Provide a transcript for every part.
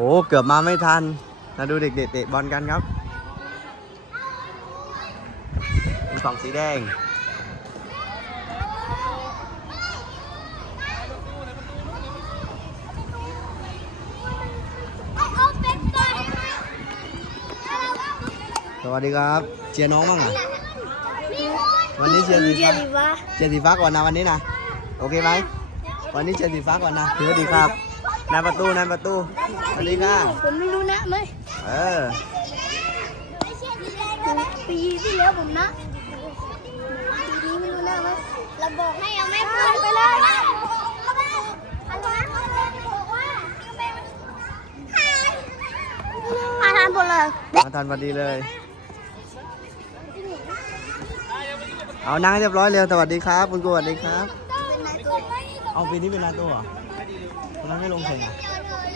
โอ้เกือบมาไม่ทันมาดูเด็กๆเตะบอลกันครับมีฝั่งสีแดง สวัสดีครับ เชียร์น้องบ้างเหรอวันนี้เชียร์สีฟ้าเชียร์สีฟ้าก่อนนะวันนี้นะ โอเคไหมวันนี้เชียร์สีฟ้าก่อนนะสวัสดีครับ นายประตูนายประตูสวัสดีค่ะผมไม่รู้นะไหมเออปีที่แล้วผมนะปีนี้ไม่รู้นะไหมเราบอกให้เอาแม่พูดไปเลยอาทานหมดเลยมาทันพอดีเลย เอานั่งให้เรียบร้อยเร็วสวัสดีครับ คุณครูสวัสดีครับ เอาปีนี้เป็นนาตัวเหรอวั นนั้นไม่ลงแข่งเหรอ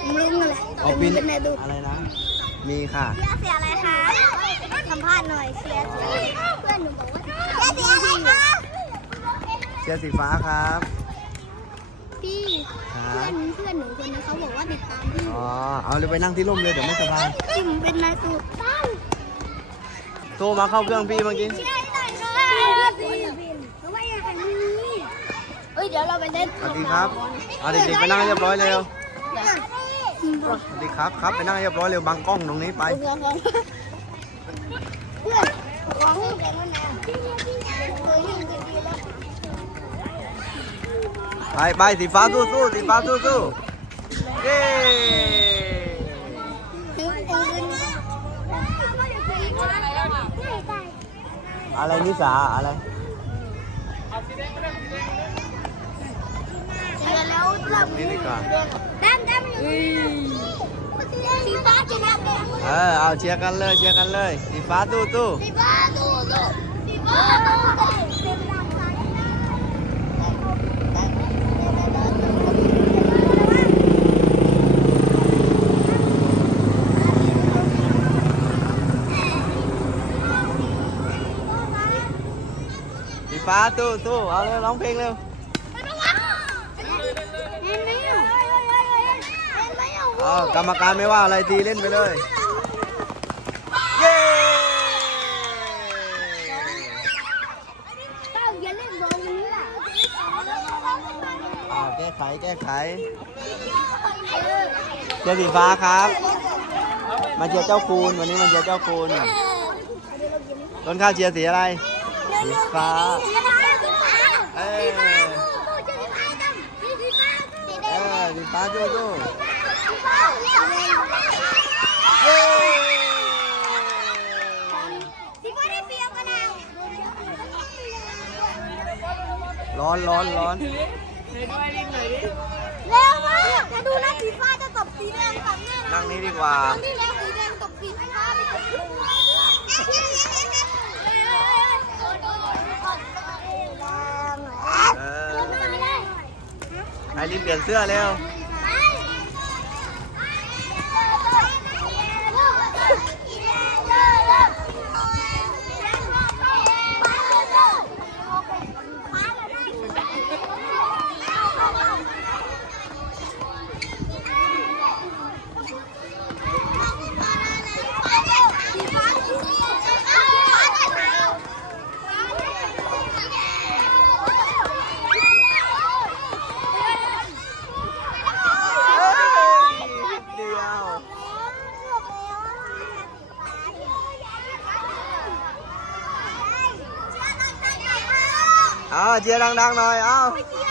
ผมรู้เลยเอาปีเป็นไงดูอะไรนะ มีค่ะเสียอะไรคะสัมภาษณ์หน่อยเชียร์เพื่อนหนูบอกว่าเชียร์สีอะไรคะเชียร์สีฟ้าครับ พี่ครัเพื่อบนเพื่อนหนูคนนึงเขาบอกว่าติดตามพี่อ๋อเอาเลยไปนั่งที่ร่มเลยเดี๋ยวไม่สบายพี่ผมเป็นนายตูดตั้งโทรมาเข้าเครื่องพี่เมื่อกี้ เชียร์หน่อยค่ะพี่ทำไมอยากให้มี เอ้ยเดี๋ยวเราไปเล่นสวัสดีครับเอาเด็กๆไปนั่งให้เรียบร้อยเร็วสวัสดีครับครับไปนั่งให้เรียบร้อยเร็วบังกล้องตรงนี้ไปเพื่อนเพื่อนวางให้กันแล้วนะเคยยิงกันดีแล้วไปไปสีฟ้าสู้สู้สีฟ้าสู้สู้เย้ถึงถึงอะไรนิสาอะไร เจอแล้วเรานี่ดีกว่าแต้มแต้มอยู่สีฟ้าชนะเลยเออเอาเชียร์กันเลยเชียร์กันเลยสีฟ้าสู้สู้สีฟ้าสู้สู้สีฟ้าสู้สีฟ้าสู้สู้เอาเร็วร้องเพลงเร็ว เห็นไหมอะเห็นไหม อะเอากรรมการไม่ว่าอะไรทีเล่นไปเลย เย้เต้าอย่าเล่นบอลนี้ล่ะอ่าแก้ไขแก้ไขเชียร์สีฟ้าครับ มาเชียร์เจ้าคูณวันนี้มาเชียร์เจ้าคูณต้นข้าวเชียร์สีอะไร สีฟ้า เอ้ยเออสีฟ้าสู้สู้เย้ ร้อนร้อนร้อนเร็วมากจะดูนะสีฟ้าจะตบสีแดงกับแน่นั่งนี้ดีกว่าที่แล้วสีแดงตบสีฟ้าไปตบสีเออไอรีบเปลี่ยนเสื้อเร็ว นิดเดียว เอาเชี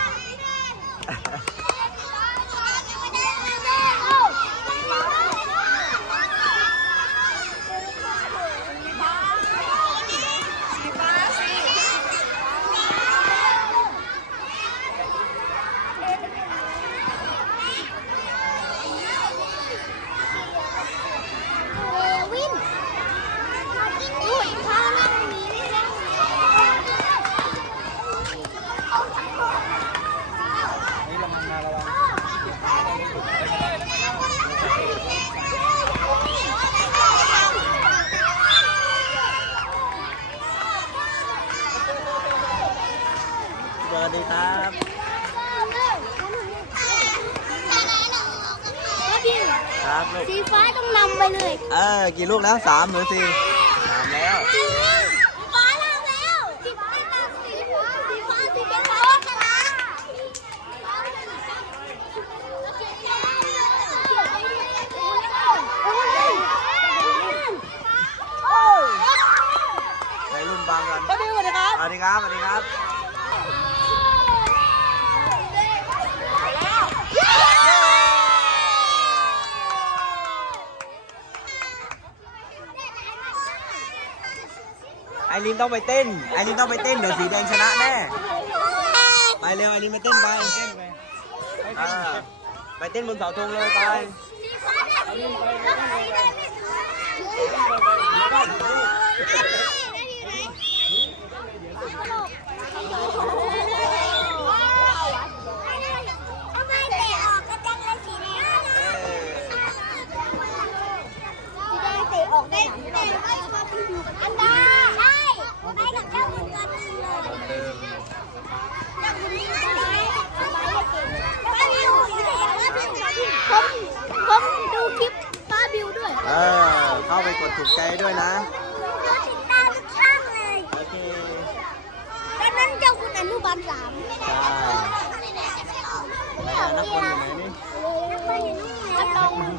ครับลูก สีฟ้าต้องนำไปเลยเออ กี่ลูกแล้วสามหรือสี่สามแล้ว สีฟ้าเราแล้วสีฟ้าสีฟ้าสีฟ้าสีฟ้าชนะในรุ่นบางกันสวัสดีครับสวัสดีค รินต้องไปเต้น ไอรินต้องไปเต้น เดี๋ยวสีแดงชนะแน่ ไปเร็วไอรินไปเต้นไปเต้นไปอ่าไปเต้นบนเสาธงเลยไปำไมเตะออกกระจังเลยสีแดงสีแดงเตะออกได้เตะไม่ชอบอยู่กับอันดาใช่ไปกับเจ้าเหมือนกันเลย เดิม เจ้าคุณสบายสบายเก่งป้าบิวผมผมดูคลิปป้าบิวด้วย เออ เข้าไปกด ถูกใจด้วยนะดูติดตามทุกช่องเลยโอเคตอนนั้นเจ้าคุณอนุบาลสามใช่แล้วนักบอลอยู่ไหนนี่นักบอลอยู่นี่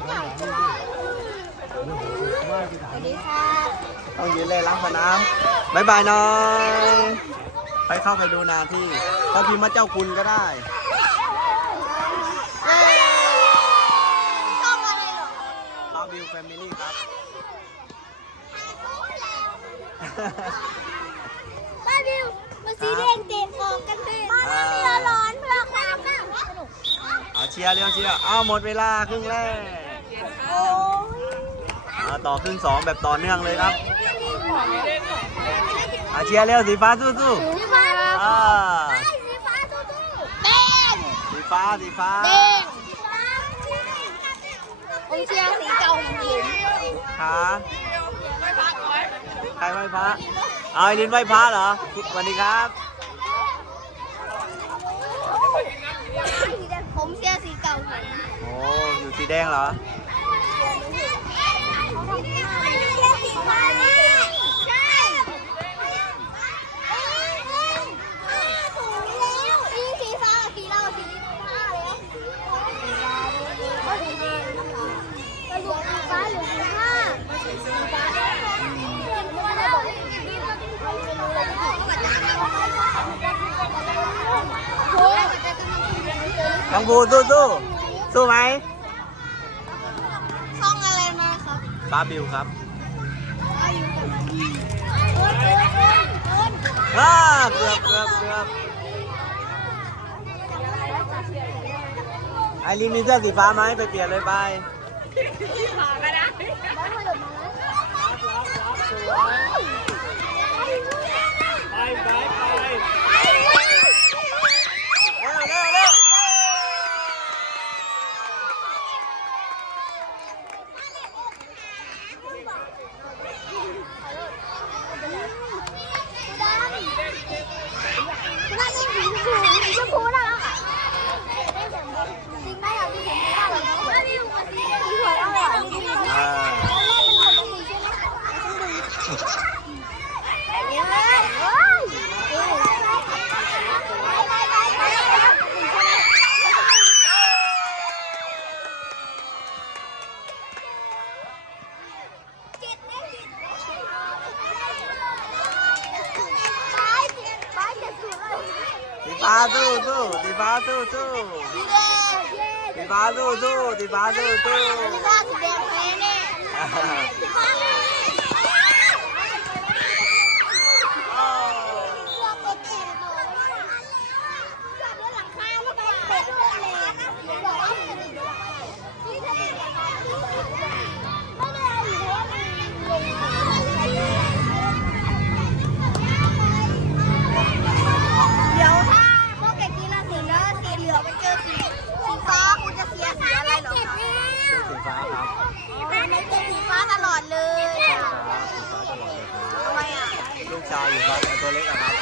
สวัสดีค่ะต้องยืนเล่นล้างสนามบายบายหน่อยไปเข้าไปดูนาที่เขาพิมพ์มาเจ้าคุณก็ได้ชอบอะไรหรอพาวิวแฟมิลี่ครั บป้าบิวมาสีแดงเตะออกกันเลยมาแล้วเรือร้อนเพื่อความน่าสนุกเอาเชียร์เร็วเชียร์อ้าวหมดเวลาครึ่งแรกโอ้ยเอาต่อครึ่งสองแบบต่อเนื่องเลยครับเอาเชียร์เร็วสีฟ้าสู้สีฟ้าๆอ่าสีฟ้าสู้ๆแดงสีฟ้าสีฟ้าแดงผมเชียร์สีเก่าของผมขาใค รไหว้พระเอาไอ้ลินไหว้พระเหรอสวัสดีครับสีแดงผมเชียร์สีเก่าผมโอ้อยู่สีแดงเหรอ เชียร์สีฟ้าใช่ถูกแล้วสีสีฟ้าสีเราสีฟ้าแล้วก็เหลือสีฟ้าเหลือสีห้าสีฟ้าแล้ว น้องบูสู้สู้สู้ไหมช่องอะไรมาครับป้าบิวครับเอิ้นเอิ้นเอิ้นเอิ้นอ่าเกือบเกือบเกือบไอรินมีเสื้อสีฟ้าไหมไปเปลี่ยนเลยไปเร็วเร็วเร็ว น่าจะสีชมพูสีชมพูน่ารักอะจริงไหมอะสีชมพูน่ารักสีสวยมากเลย อ่า สีฟ้าสู้สู้สีฟ้าสู้ สู้สีฟ้าสู้สู้สีฟ้าสู้สู้อ่าโอ้ เดี๋ยวถ้าพวกเด็กกีฬาสีแล้วสีเหลืองไปเจอสีสีฟ้าคุณจะเสียสีอะไรเหรอคะ สีฟ้าครับ มันเป็นสีฟ้าตลอดเลย สีฟ้าสีฟ้าตลอดเลยครับ ทำไมอะ ลูกชายอยู่ครับไอ้ตัวเล็กอะครับ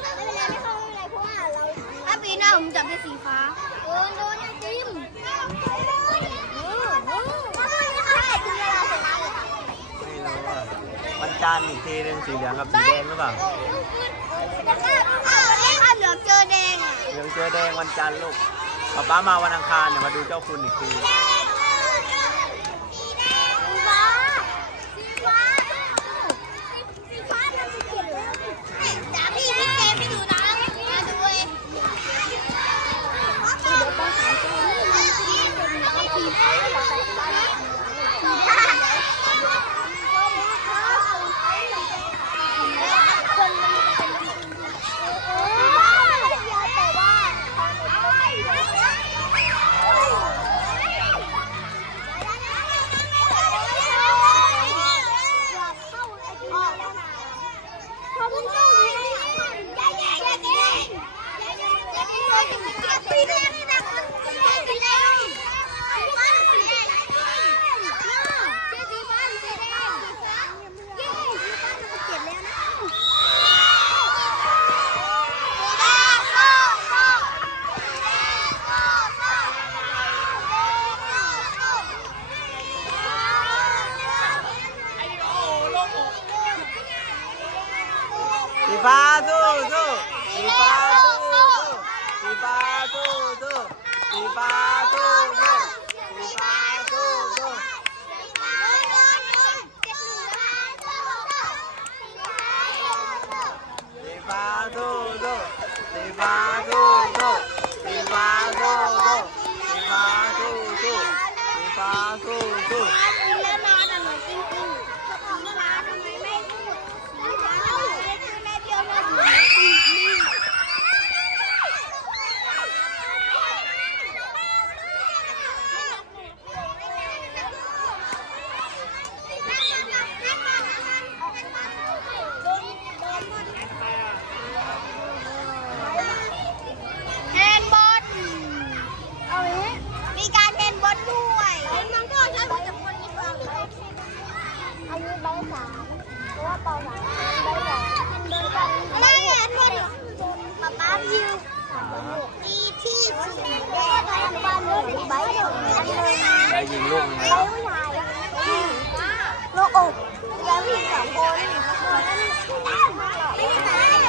ไม่เป็นไรไม่เข้าไม่เป็นไรเพราะว่าเราถ้าปีหน้าผมจับเป็นสีฟ้าโดนโดนไอติม จันทร์อีกทีหนึ่งสีเหลืองกับสีแดงหรือเปล่าอ้าวเอ๊ะข้าวเหลืองเจอแดงอะเหลืองเจอแดงวันจันทร์ลูกป๊าป๊ามาวันอังคารเดี๋ยวมาดูเจ้าคุณอีกทีสีฟ้ Vado, vado, vado. สีฟ้าสู้สู้สีฟ้าสู้สู้สีฟ้าสู้สู้ สีฟ้าสู้สู้สีฟ้าสู้สู้สีฟ้าสู้สู้สีฟ้าสู้สู้สีฟ้าสู้สู้ แฮนด์บอลเอาอย่างนี้มีการแฮนด์บอลด้วยมันก็ใช้ผลจากคนนี้ฟังอันนี้ ใบสามเพราะว่าปสามใบสองใบสองอะไรเนี่ยอันบอลป๊าป๊าวิวมีที่สุดแล้วก็แฮนด์บอลด้วยใบสองอันเลยได้ยิงลูกหนึงใบแล้วผู้ชายลูกอกแล้วผู้หญิงสองคนไม่ได้